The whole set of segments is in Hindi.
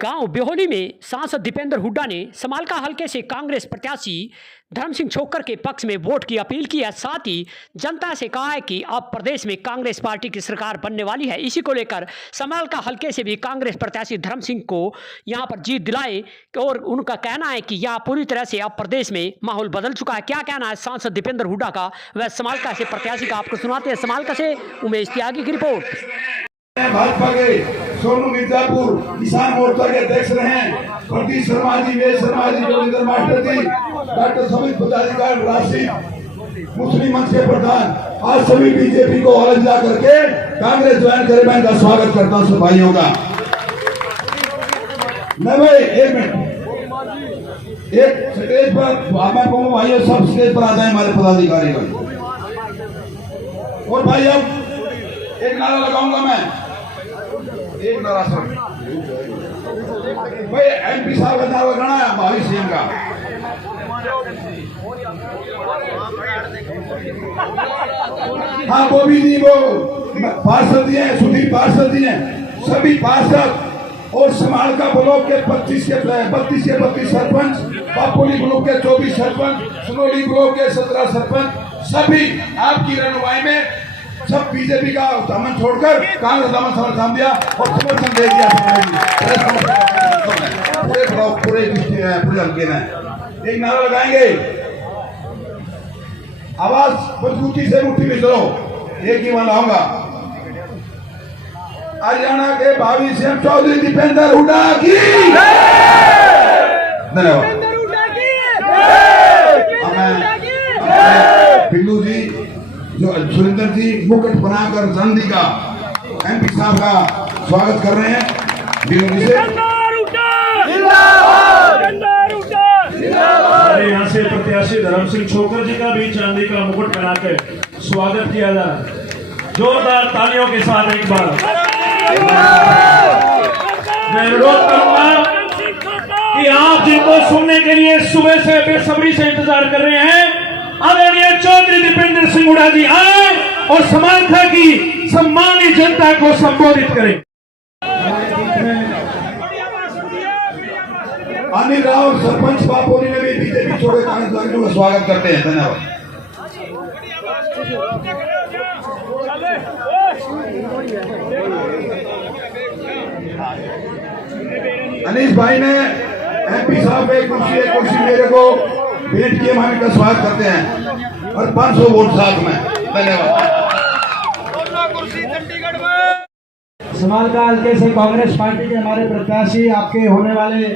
गांव बिहोली में सांसद दीपेंद्र हुड्डा ने समालका हलके से कांग्रेस प्रत्याशी धर्म सिंह छोक्कर के पक्ष में वोट की अपील की है। साथ ही जनता से कहा है कि अब प्रदेश में कांग्रेस पार्टी की सरकार बनने वाली है। इसी को लेकर समालका हलके से भी कांग्रेस प्रत्याशी धर्म सिंह को यहां पर जीत दिलाए और उनका कहना है कि यहां पूरी तरह से अब प्रदेश में माहौल बदल चुका है। क्या कहना है सांसद दीपेंद्र हुड्डा का, वह समालका से प्रत्याशी का आपको सुनाते हैं। समालका से उमेश त्यागी की रिपोर्ट। भाजपा के सोनू मिर्जापुर किसान मोर्चा के अध्यक्ष रहे प्रदीप शर्मा जी, वेद शर्मा जी, जोगिंदर मास्टर जी, डॉक्टर समित पदाधिकारी, राष्ट्रीय मुस्लिम मंच के प्रधान, आज सभी बीजेपी को अलग करके कांग्रेस ज्वाइन करे। मैं इनका स्वागत करता हूं सब भाइयों का। नहीं भाई एक मिनट, एक स्टेज पर आप भाइयों सब स्टेज पर आ जाए हमारे पदाधिकारी भाई। और भाई अब एक नारा लगाऊंगा मैं, एक नारा सर भाई एमपी साहब का नारा लगाना है भावी सीएम का। हाँ गोभी जी वो पार्षद हैं, सुधीर पार्षद जी हैं, सभी पार्षद और समालका ब्लॉक के 32 के 32 सरपंच, बापोली ब्लॉक के 24 सरपंच, सुनोली ब्लॉक के 17 सरपंच, सभी आपकी रहनुमाई में सब बीजेपी का दामन छोड़कर कांग्रेस दामन समर्थन दिया और समर्थन दे दिया। पूरे हल्के में एक नारा लगाएंगे, आवाज मजबूती से मुट्ठी में चलो, एक ही माना होगा। हरियाणा के भावी सीएम चौधरी दीपेंद्र हुड्डा की धन्यवाद। पिल्लू जी जो सुरेंद्र जी मुकुट बनाकर गांधी का एमपी साहब का स्वागत कर रहे हैं। यहाँ से प्रत्याशी धर्म सिंह छोक्कर जी का भी चांदी का मुकुट बनाकर स्वागत किया जा रहा है। जोरदार तालियों के साथ एक बार मैं अनुरोध करूंगा कि आप जिनको सुनने के लिए सुबह से बेसब्री से इंतजार कर रहे हैं, आदरणीय चौधरी दीपेंद्र सिंह हुड्डा जी आए और समालका की सम्मानित जनता को संबोधित करें। अनिल राव सरपंच बापोली ने भी बीजेपी छोड़े कांग्रेस पार्टी का स्वागत करते हैं। धन्यवाद। अनीश भाई ने एमपी साहब एक कुर्सी मेरे को भेंट किए, हम इनका स्वागत करते हैं और 500 वोट साथ में। धन्यवाद। समालका हल्के से कांग्रेस पार्टी के हमारे प्रत्याशी आपके होने वाले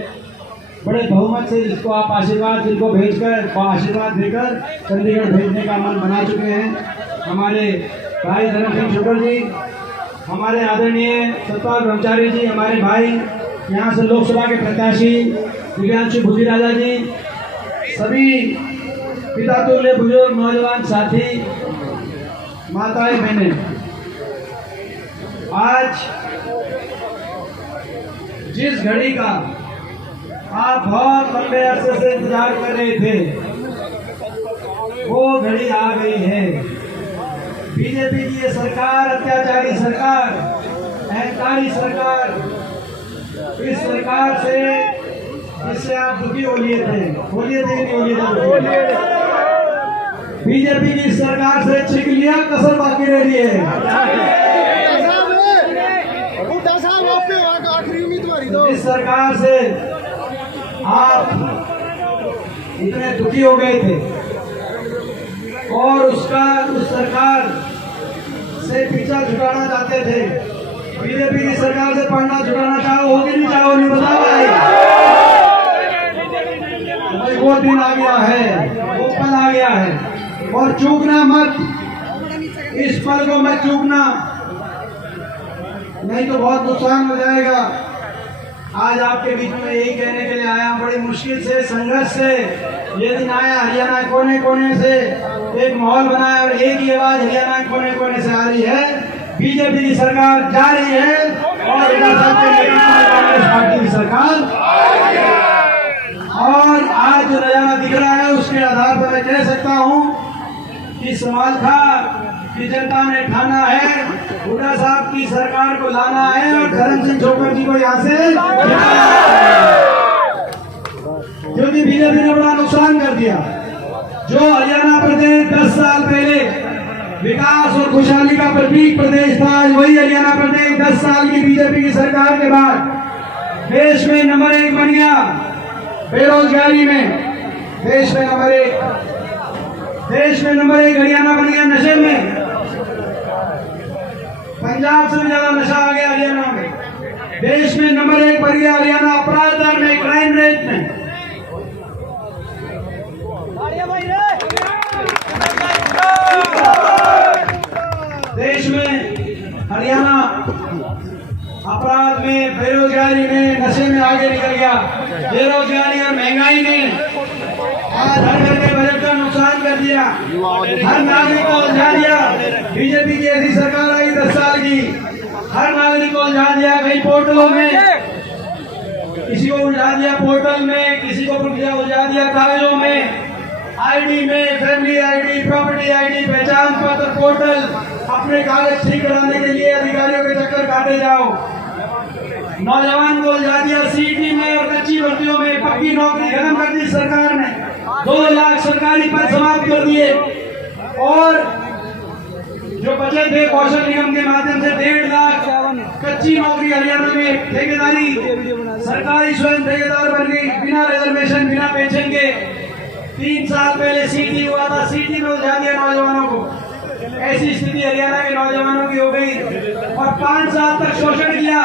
बड़े बहुमत से जिसको आप आशीर्वाद जिनको भेजकर आशीर्वाद देकर चंडीगढ़ भेजने का मन बना चुके हैं। हमारे भाई धर्म सिंह छोक्कर जी, हमारे आदरणीय सतपाल ब्रह्मचारी जी, हमारे भाई यहाँ से लोकसभा के प्रत्याशी दिव्यांशु भुजी राजा जी, सभी पिता तुल्य बुजुर्ग नौजवान साथी, माताएं बहनें, आज जिस घड़ी का आप बहुत लंबे अरसे से इंतजार कर रहे थे वो घड़ी आ गई है। बीजेपी की ये सरकार, अत्याचारी सरकार, अहंकारी सरकार, इस सरकार से इससे आप दुखी हो लिए थे बीजेपी की सरकार से छिक लिया, कसर बाकी रह रही है। इस सरकार से आप इतने दुखी हो गए थे और उस सरकार से पीछा छुड़ाना चाहते थे। बीजेपी की सरकार से पढ़ना छुड़ाना चाहो हो कि नहीं चाहो, नहीं बता भाई। वो दिन आ गया है, वो पल आ गया है और चूकना मत, इस पल को मत चूकना, नहीं तो बहुत नुकसान हो जाएगा। आज आपके बीच में यही कहने के लिए आया, बड़ी मुश्किल से संघर्ष से ये दिन आया। हरियाणा कोने कोने से एक माहौल बनाया और एक ही आवाज हरियाणा कोने कोने से आ रही है, बीजेपी की सरकार जा रही है और कांग्रेस पार्टी की सरकार। और आज जो नजारा दिख रहा है उसके आधार पर मैं कह सकता हूँ कि समालका की जनता ने ठाना है, हुड्डा साहब की सरकार को लाना है और धर्म सिंह छोक्कर जी को यहाँ से बीजेपी ने बड़ा नुकसान कर दिया। जो हरियाणा प्रदेश 10 साल पहले विकास और खुशहाली का प्रतीक प्रदेश था, आज वही हरियाणा प्रदेश 10 साल की बीजेपी की सरकार के बाद देश में नंबर 1 बन गया। बेरोजगारी में देश में नंबर 1 हरियाणा बन गया। नशे में पंजाब से भी ज्यादा नशा आ गया हरियाणा में। देश में नंबर 1 बन गया हरियाणा अपराध दर में, क्राइम रेट में। देश में हरियाणा अपराध में, बेरोजगारी में, नशे में आगे निकल गया। बेरोजगारी और महंगाई ने आज हर घर के बजट का नुकसान कर दिया, हर नागरिक को उलझा दिया। बीजेपी की ऐसी सरकार आई 10 साल की, हर नागरिक को उलझा दिया। कहीं पोर्टलों में किसी को उलझा दिया, पोर्टल में किसी को उलझा दिया, कागजों में, आईडी में, फैमिली आईडी, प्रॉपर्टी आईडी, पहचान पत्र, पोर्टल, अपने कागज ठीक कराने के लिए अधिकारियों के चक्कर काटे जाओ। नौजवान को उलझा दिया सीटी में और कच्ची भर्तियों में। पक्की नौकरी खत्म कर दी सरकार ने, 2 लाख सरकारी पद समाप्त कर दिए। और जो बचे थे कौशल निगम के माध्यम से 1.5 लाख कच्ची नौकरी हरियाणा में ठेकेदारी, सरकारी स्वयं ठेकेदार बन गई, बिना रिजर्वेशन, बिना पेंशन के। 3 साल पहले सीटी हुआ था, सीटी में उलझा दिया नौजवानों को। ऐसी स्थिति हरियाणा के नौजवानों की हो गई और 5 साल तक शोषण किया।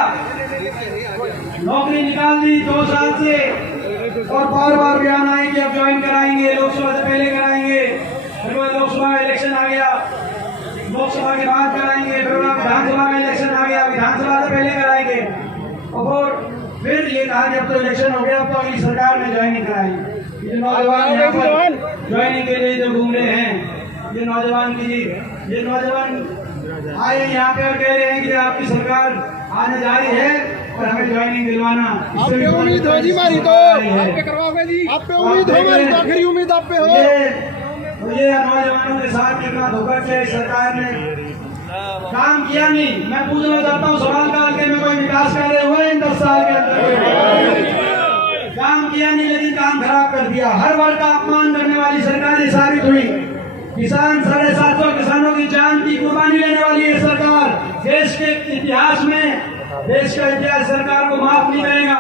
नौकरी निकाल दी 2 साल से और बार बार बयान आए कि अब ज्वाइन कराएंगे, लोकसभा से पहले कराएंगे। फिर लोकसभा इलेक्शन आ गया, लोकसभा के बाद कराएंगे। फिर विधानसभा का इलेक्शन आ गया, विधानसभा से पहले कराएंगे। और फिर ये कहा कि अब तो इलेक्शन हो गया, अब तो अगली सरकार ने ज्वाइनिंग कराई। ये नौजवान यहाँ पर ज्वाइनिंग के लिए जो घूम रहे हैं, ये नौजवान आए यहाँ पे और कह रहे हैं कि आपकी सरकार आने जा रही है और हमें ज्वाइनिंग दिलवाना। आप पे उम्मीद हो जी मारी तो आप पे करवाओगे जी, आप पे उम्मीद हो, हमारी तो आखिरी उम्मीद आप पे हो। ये नौजवानों के साथ कितना धोखा किया इस सरकार ने, काम किया नहीं। मैं पूछना चाहता हूँ, सवाल काल के में कोई विकास कार्य हुआ इन 10 साल के अंदर? काम किया नहीं, लेकिन काम खराब कर दिया। हर वर्ग का अपमान करने वाली सरकार साबित हुई। किसान 750 किसानों की जान की कुर्बानी लेने वाली है सरकार। देश के इतिहास में, देश का इतिहास सरकार को माफ नहीं करेगा।